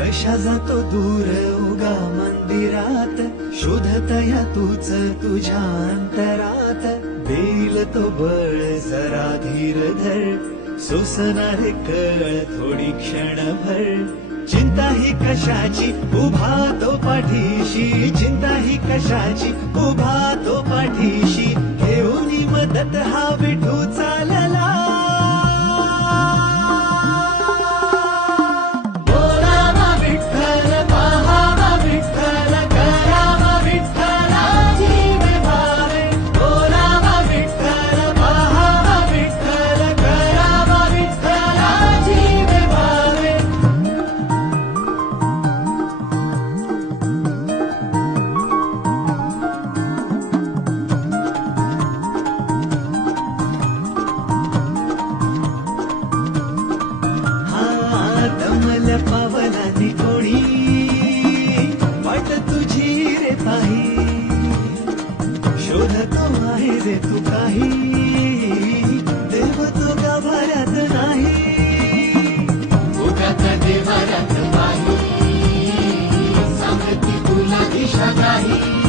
कशा जातो दूर उगा मंदिरात, शोधतया तूच तुझ्या अंतरात. देईल तो बळ जरा धीर धर, सोसणारे कळ थोडी क्षणभर. चिंता ही कशाची उभा तो पाठीशी, चिंता ही कशाची उभा तो पाठीशी. घेऊन मदत हा विठू चालला. दमल पावलांनी कोणी वाट तुझी रे पाही. शोधतो आहे रे तू काही, देव तो गाभाऱ्यात नाही. उगाच देवाऱ्यात नाही, सांगती तुला दिशा काही.